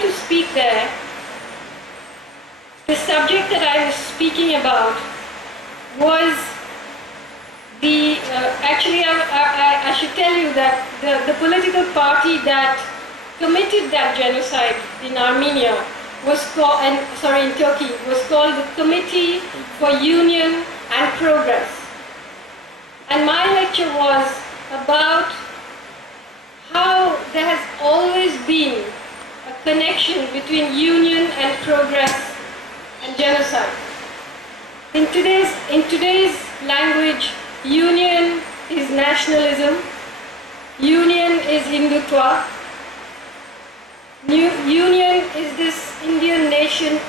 went to speak there, the subject that I was speaking about was the, actually I should tell you that the political party that committed that genocide in Armenia was called, in Turkey, was called the Committee for Union and Progress. And my lecture was about how there has always been a connection between union and progress and genocide. In today's language, union is nationalism, union is Hindutva, union is this Indian nation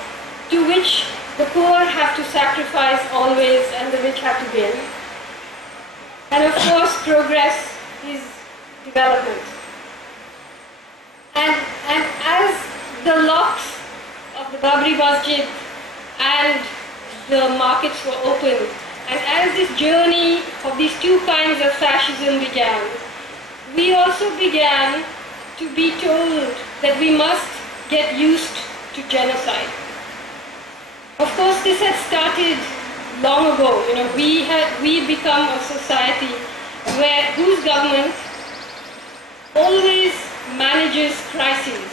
to which the poor have to sacrifice always and the rich have to gain. And of course, progress is development. And as the locks of the Babri Masjid and the markets were opened, and as this journey of these two kinds of fascism began, we also began to be told that we must get used to genocide. Of course, this had started long ago. You know, we become a society whose government always manages crises.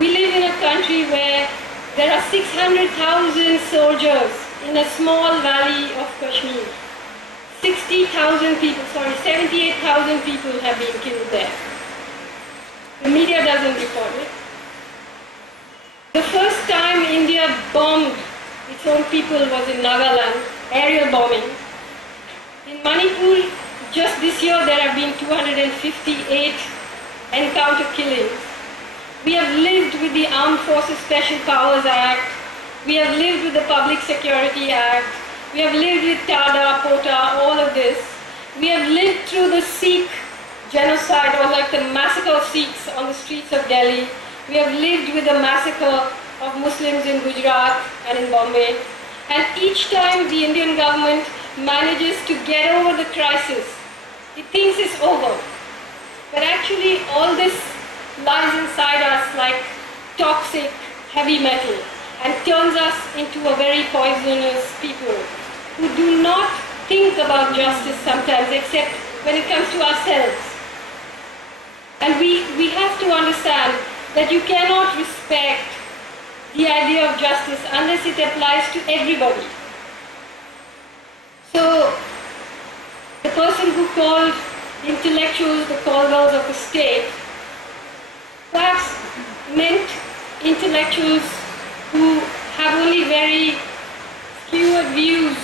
We live in a country where there are 600,000 soldiers in a small valley of Kashmir. 78,000 people have been killed there. The media doesn't report it. The first time India bombed its own people was in Nagaland, aerial bombing. In Manipur, just this year there have been 258 encounter killings. We have lived with the Armed Forces Special Powers Act. We have lived with the Public Security Act. We have lived with Tada, Pota, all of this. We have lived through the Sikh genocide, or like the massacre of Sikhs on the streets of Delhi. We have lived with the massacre of Muslims in Gujarat and in Bombay. And each time the Indian government manages to get over the crisis, it thinks it's over. But actually all this lies inside us like toxic heavy metal and turns us into a very poisonous people who do not think about justice sometimes except when it comes to ourselves. And we have to understand that you cannot respect the idea of justice unless it applies to everybody. So the person who called intellectuals the call girls of the state perhaps meant intellectuals who have only very skewed views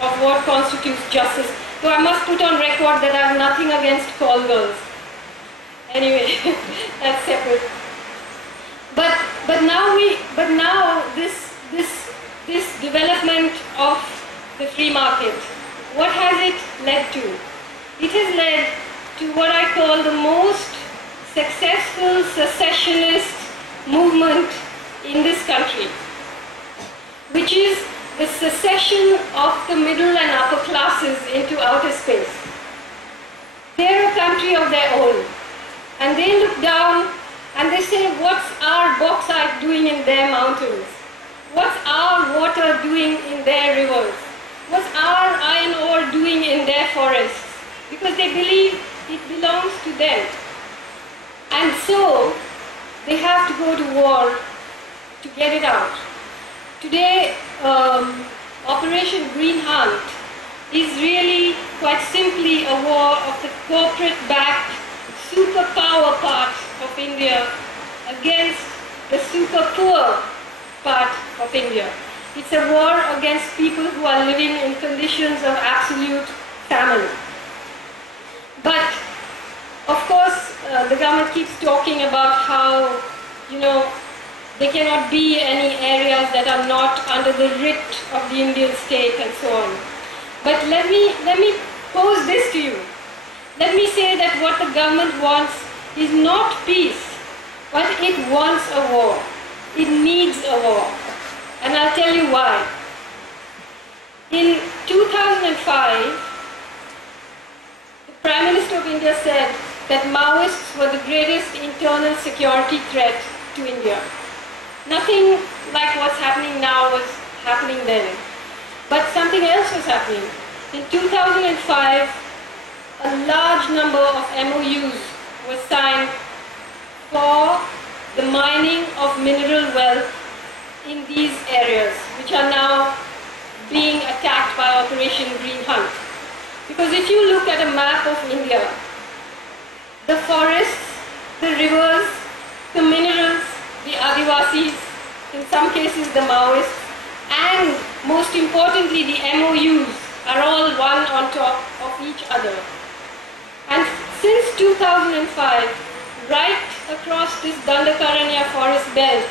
of what constitutes justice. So I must put on record that I have nothing against call girls. Anyway, that's separate. But now this development of the free market, what has it led to? It has led to what I call the most successful secessionist movement in this country, which is the secession of the middle and upper classes into outer space. They're a country of their own. And they look down and they say, what's our bauxite doing in their mountains? What's our water doing in their rivers? What's our iron ore doing in their forests? Because they believe it belongs to them. And so they have to go to war to get it out. Today, Operation Green Hunt is really quite simply a war of the corporate-backed superpower part of India against the super poor part of India. It's a war against people who are living in conditions of absolute famine. But of course, the government keeps talking about how, you know, there cannot be any areas that are not under the writ of the Indian state and so on. But let me pose this to you. Let me say that what the government wants is not peace, but it wants a war. It needs a war. And I'll tell you why. In 2005, the Prime Minister of India said that Maoists were the greatest internal security threat to India. Nothing like what's happening now was happening then. But something else was happening. In 2005, a large number of MOUs were signed for the mining of mineral wealth in these areas, which are now being attacked by Operation Green Hunt. Because if you look at a map of India, the forests, the rivers, the minerals, the Adivasis, in some cases the Maoists, and most importantly the MOUs are all one on top of each other. And since 2005, right across this Dandakaranya forest belt,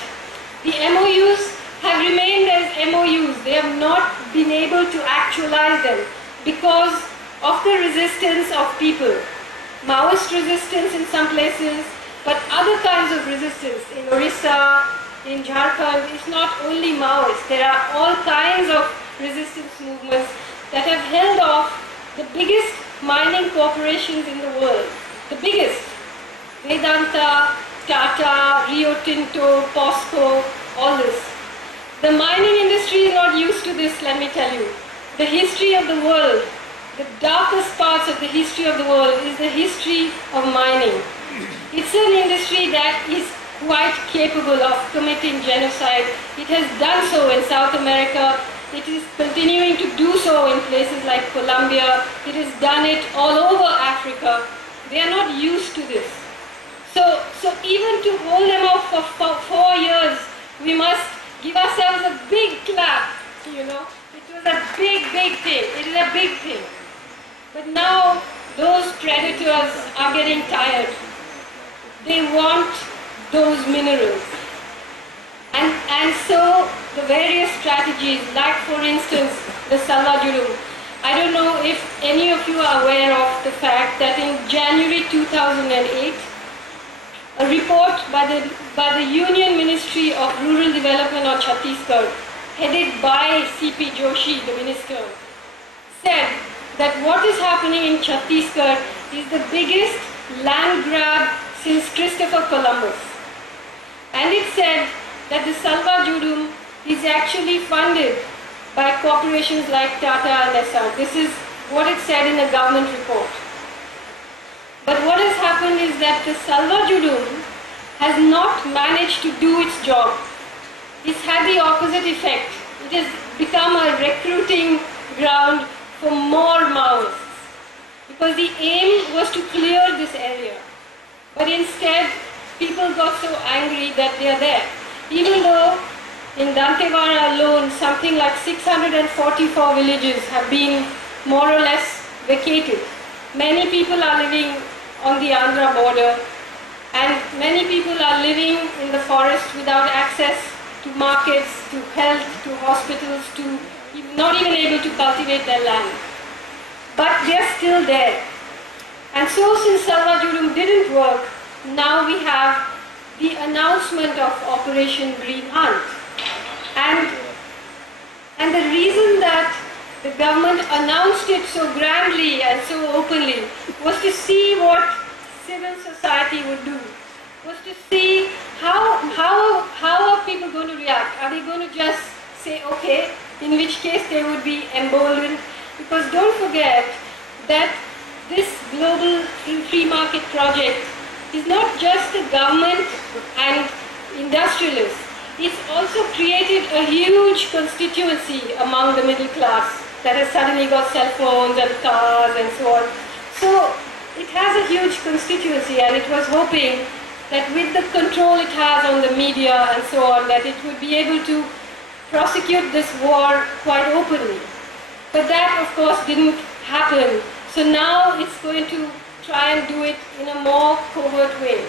the MOUs have remained as MOUs. They have not been able to actualize them because of the resistance of people. Maoist resistance in some places, but other kinds of resistance. In Orissa, in Jharkhand, it's not only Maoist. There are all kinds of resistance movements that have held off the biggest mining corporations in the world. The biggest. Vedanta, Tata, Rio Tinto, POSCO, all this. The mining industry is not used to this, let me tell you. The history of the world, the darkest parts of the history of the world is the history of mining. It's an industry that is quite capable of committing genocide. It has done so in South America. It is continuing to do so in places like Colombia. It has done it all over Africa. They are not used to this. So even to hold them off for 4 years, we must give ourselves a big clap, you know. It was a big, big thing. It is a big thing. But now those predators are getting tired. They want those minerals. And so the various strategies, like for instance, the Salwa Judum. I don't know if any of you are aware of the fact that in January 2008, a report by the Union Ministry of Rural Development of Chhattisgarh, headed by C.P. Joshi, the minister, said that what is happening in Chhattisgarh is the biggest land grab since Christopher Columbus. And it said that the Salwa Judum is actually funded by corporations like Tata and Essar. This is what it said in a government report. But what has happened is that the Salwa Judum has not managed to do its job. It's had the opposite effect. It has become a recruiting ground for more Maoists. Because the aim was to clear this area. But instead, people got so angry that they are there. Even though in Dantewada alone, something like 644 villages have been more or less vacated. Many people are living on the Andhra border, and many people are living in the forest without access to markets, to health, to hospitals, to not even able to cultivate their land. But they are still there. And so since Salwa Judum didn't work, now we have the announcement of Operation Green Hunt. And the reason that the government announced it so grandly and so openly was to see what civil society would do, was to see how are people going to react. Are they going to just say okay, in which case they would be emboldened? Because don't forget that this global free market project is not just the government and industrialists. It's also created a huge constituency among the middle class that has suddenly got cell phones and cars and so on. So it has a huge constituency, and it was hoping that with the control it has on the media and so on, that it would be able to prosecute this war quite openly. But that, of course, didn't happen. So now it's going to try and do it in a more covert way.